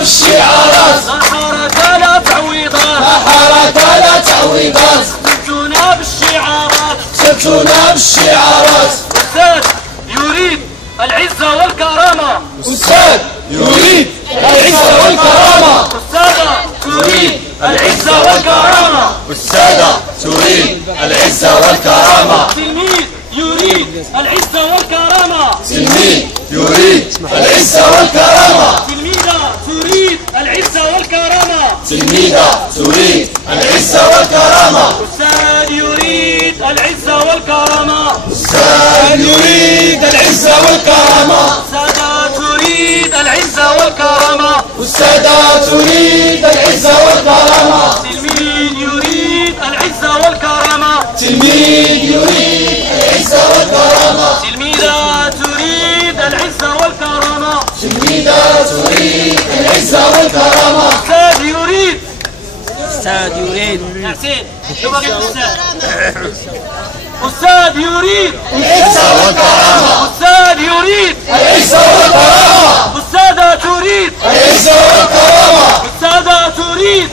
بالشعارات، لا حركة لا تعويضات، لا حركة لا تعويضات، كسبتونا بالشعارات، كسبتونا بالشعارات. أستاذ يريد العزة والكرامة، أستاذ يريد العزة والكرامة، أستاذة تريد العزة والكرامة، أستاذة تريد العزة والكرامة، تلميذ يريد العزة والكرامة، تلميذ يريد العزة والكرامة، تلميذة تريد العزة والكرامة، تلميذة تريد العزة والكرامة، أستاذ يريد العزة والكرامة، أستاذ يريد العزة والكرامة، أستاذة تريد العزة والكرامة، أستاذة تريد العزة والكرامة، تلميذ يريد العزة والكرامة، تلميذ يريد العزة والكرامة، تلميذة تريد العزة والكرامة، تلميذة تريد العزة والكرامة، أستاذ يريد أستاذ يريد يا حسين شو بقيت أستاذ؟ أستاذ يريد العزة والكرامة، أستاذ يريد العزة والكرامة، أستاذة تريد العزة والكرامة، أستاذة تريد